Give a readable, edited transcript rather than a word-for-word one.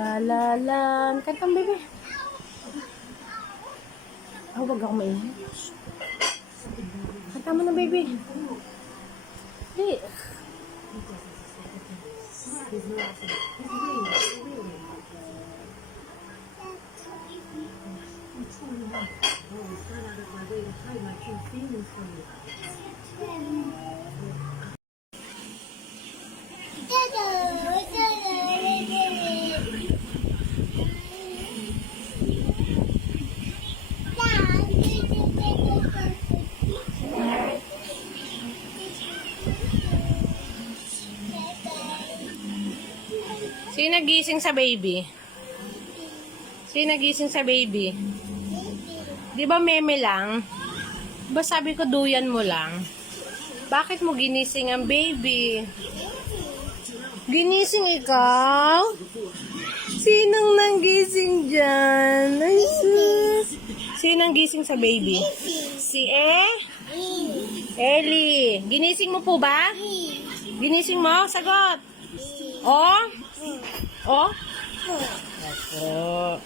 La la la. Kantang baby. Oh, wag ako maingay. Kanta mo na baby. Hey. Sino nagising sa baby? Sino nagising sa baby? Di ba meme lang? Ba sabi ko duyan mo lang? Bakit mo ginising ang baby? Ginising ikaw? Sinong nanggising dyan? Ay, sus. Sinong gising sa baby? Si Ellie. Ginising mo po ba? Ginising mo? Sagot. Oh? Oh? Opo.